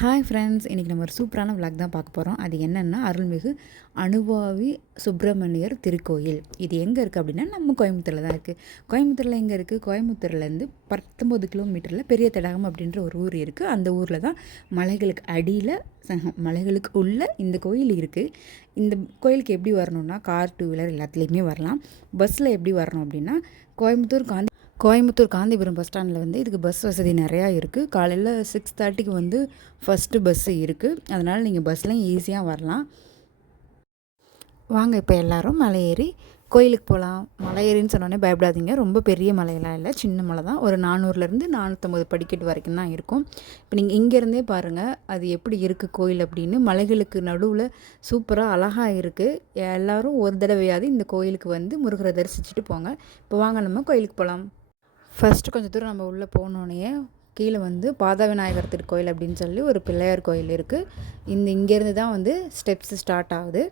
Hi friends இன்றைக்கி நம்ம ஒரு சூப்பரான விளாக் தான் பார்க்க போகிறோம் அது என்னென்னா அருள்மிகு அனுபாவி சுப்பிரமணியர் திருக்கோயில். இது எங்கே இருக்குது அப்படின்னா நம்ம கோயம்புத்தூரில் தான் இருக்குது கோயம்புத்தூரில் எங்கே இருக்குது கோயம்புத்தூர்லேருந்து பத்தொம்பது கிலோமீட்டரில் பெரிய தடாகம் அப்படின்ற ஒரு ஊர் இருக்குது அந்த ஊரில் தான் மலைகளுக்கு அடியில் மலைகளுக்கு உள்ள இந்த கோயில் இருக்குது இந்த கோயிலுக்கு எப்படி வரணும்னா கார் டூ வீலர் எல்லாத்துலேயுமே வரலாம். பஸ்ஸில் எப்படி வரணும் அப்படின்னா கோயம்புத்தூர் காந்தி கோயம்புத்தூர் காந்திபுரம் பஸ் ஸ்டாண்டில் வந்து இதுக்கு பஸ் வசதி நிறையா இருக்குது காலையில் சிக்ஸ் தேர்ட்டிக்கு வந்து ஃபஸ்ட்டு பஸ்ஸு இருக்குது அதனால் நீங்கள் பஸ்லையும் ஈஸியாக வரலாம். வாங்க இப்போ எல்லோரும் மலை ஏறி கோயிலுக்கு போகலாம் மலை ஏறின்னு சொன்னோன்னே பயப்படாதீங்க. ரொம்ப பெரிய மலையெல்லாம் இல்லை. சின்ன மலை தான். ஒரு நானூறுலேருந்து நானூற்றம்பது படிக்கட்டு வரைக்கும் தான் இருக்கும். இப்போ நீங்கள் இங்கேருந்தே பாருங்கள் அது எப்படி இருக்குது கோயில் அப்படின்னு. மலைகளுக்கு நடுவில் சூப்பராக அழகாக இருக்குது எல்லோரும் ஒரு தடவையாவது இந்த கோயிலுக்கு வந்து முருகரை தரிசிச்சுட்டு போங்க. இப்போ வாங்க நம்ம கோயிலுக்கு போகலாம் ஃபஸ்ட்டு கொஞ்சம் தூரம் நம்ம உள்ளே போனோடனே கீழே வந்து பாத விநாயகர் திருக்கோயில் அப்படின்னு சொல்லி ஒரு பிள்ளையார் கோயில் இருக்குது இந்த இங்கேருந்து தான் வந்து ஸ்டெப்ஸ் ஸ்டார்ட் ஆகுது.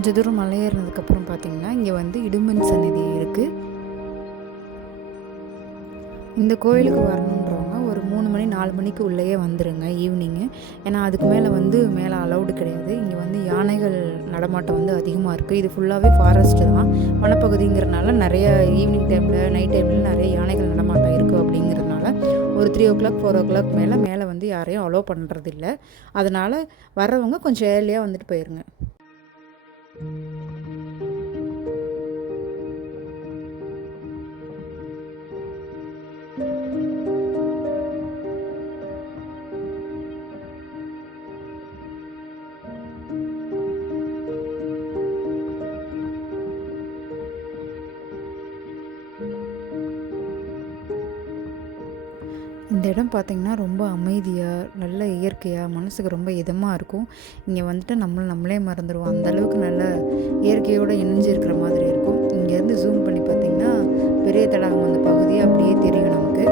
கொஞ்ச தூரம் மலை ஏறினதுக்கப்புறம் பார்த்தீங்கன்னா இங்கே வந்து இடுமன் சந்நிதி இருக்குது இந்த கோயிலுக்கு வரணுன்றவங்க ஒரு மூணு மணி நாலு மணிக்கு உள்ளேயே வந்துடுங்க ஈவினிங்கு ஏன்னா அதுக்கு மேலே வந்து மேலே அலௌடு கிடையாது. இங்கே வந்து யானைகள் நடமாட்டம் வந்து அதிகமாக இருக்குது இது ஃபுல்லாகவே ஃபாரஸ்ட்டு தான். வனப்பகுதிங்கிறனால நிறைய ஈவினிங் டைமில் நைட் டைமில் நிறைய யானைகள் நடமாட்டம் இருக்குது அப்படிங்கிறதுனால ஒரு three o'clock four o'clock மேலே மேலே வந்து யாரையும் அலோவ் பண்ணுறதில்ல அதனால் வர்றவங்க கொஞ்சம் ஏர்லியாக வந்துட்டு போயிருங்க. うん。இடம் பார்த்திங்கன்னா ரொம்ப அமைதியாக நல்ல இயற்கையாக மனசுக்கு ரொம்ப இதமாக இருக்கும். இங்கே வந்துட்டு நம்மளை நம்மளே மறந்துடுவோம் அந்தளவுக்கு நல்ல இயற்கையோடு இணைஞ்சு இருக்கிற மாதிரி இருக்கும். இங்கேருந்து ஜூம் பண்ணி பார்த்திங்கன்னா பெரிய தடாகம் அந்த பகுதியாக அப்படியே தெரியும் நமக்கு.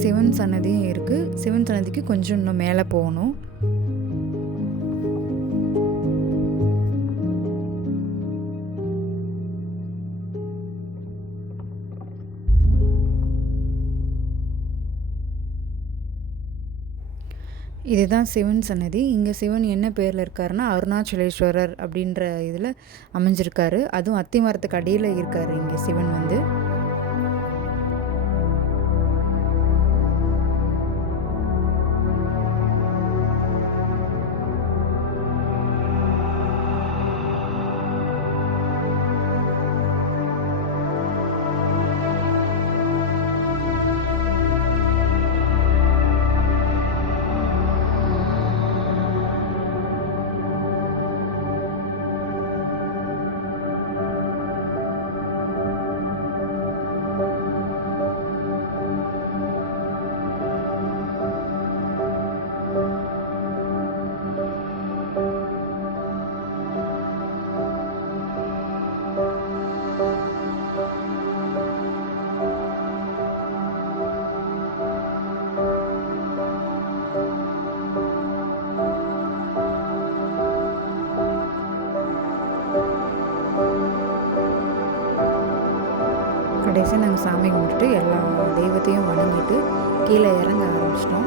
சிவன் சன்னதியும் இருக்குது சிவன் சன்னதிக்கு கொஞ்சம் இன்னும் மேலே போகணும். இதுதான் சிவன் சன்னதி. இங்கே சிவன் என்ன பேரில் இருக்காருன்னா அருணாச்சலேஸ்வரர் அப்படின்ற இதில் அமைஞ்சிருக்காரு. அதுவும் அத்தி மரத்துக்கு அடியில் இருக்கார் இங்கே சிவன் வந்து. கடைசியாக நாங்கள் சாமி கும்பிட்டுட்டு எல்லா தெய்வத்தையும் வணங்கிட்டு கீழே இறங்க ஆரம்பிச்சிட்டோம்.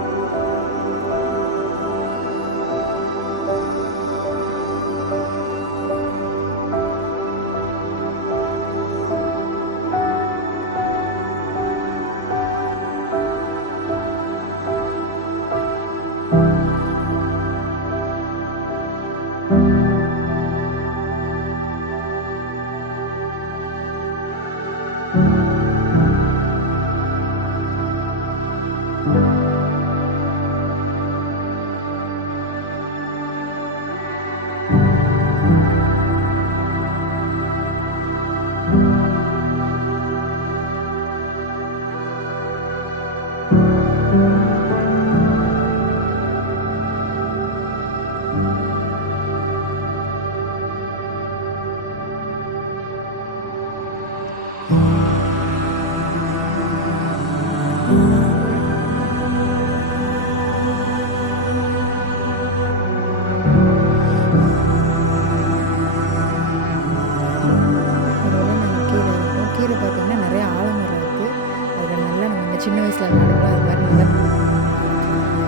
சின்ன வயசில் விளையாடுவோம் அது மாதிரி நல்லா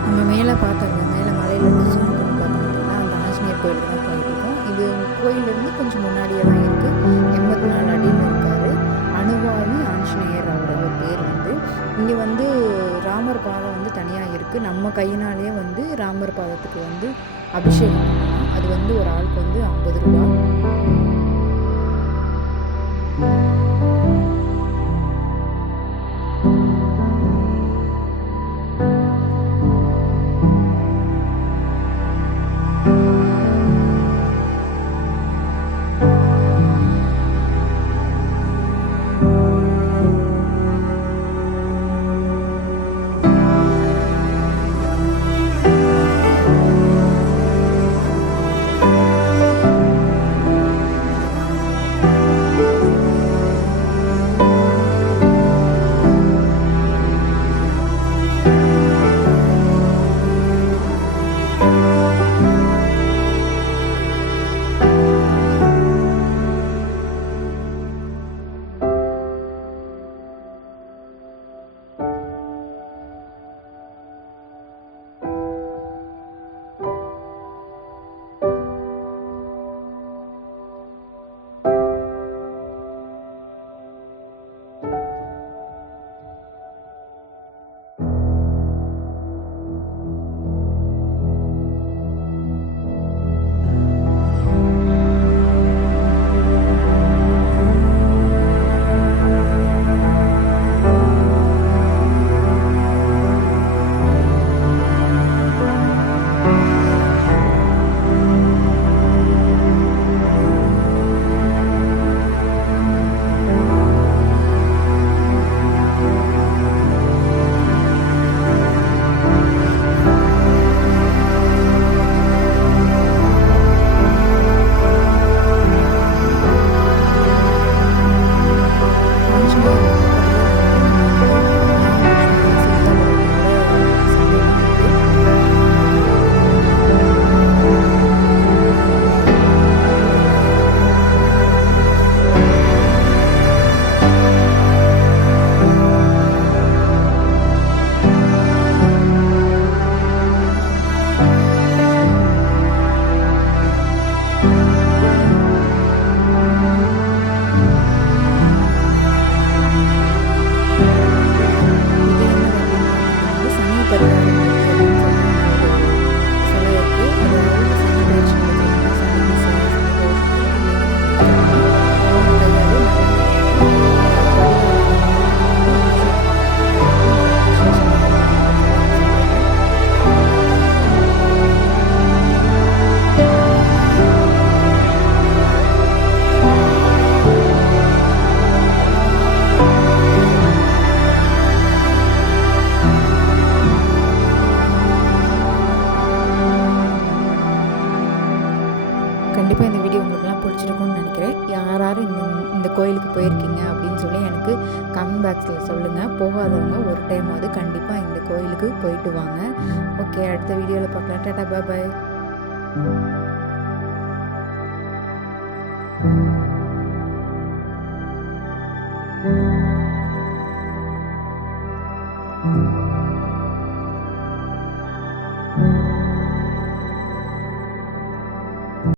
நம்ம மேலே பார்த்தோங்க மேலே மலையிலேருந்து ஜூம் பண்ணி பார்த்தோம்னா அந்த ஆஞ்சநேயர் கோயில் தான் போயிட்டுருக்கோம். இது கோயிலேருந்து கொஞ்சம் முன்னாடியே தான் இருக்குது எண்பத்தி நாலு அடியில் இருக்கார். அனுவாவி ஆஞ்சநேயர் அவரோட பேர் வந்து. இங்கே வந்து ராமர் பாதம் வந்து தனியாக இருக்குது நம்ம கையினாலேயே வந்து ராமர் பாதத்துக்கு வந்து அபிஷேகம் அது வந்து ஒரு ஆளுக்கு வந்து ஐம்பது ரூபா. பாக்ஸில் போகாதவங்க ஒரு டைமாவது கண்டிப்பாக இந்த கோயிலுக்கு போயிட்டு வாங்க. ஓகே அடுத்த வீடியோவில் பார்க்கலாம். Tata bye.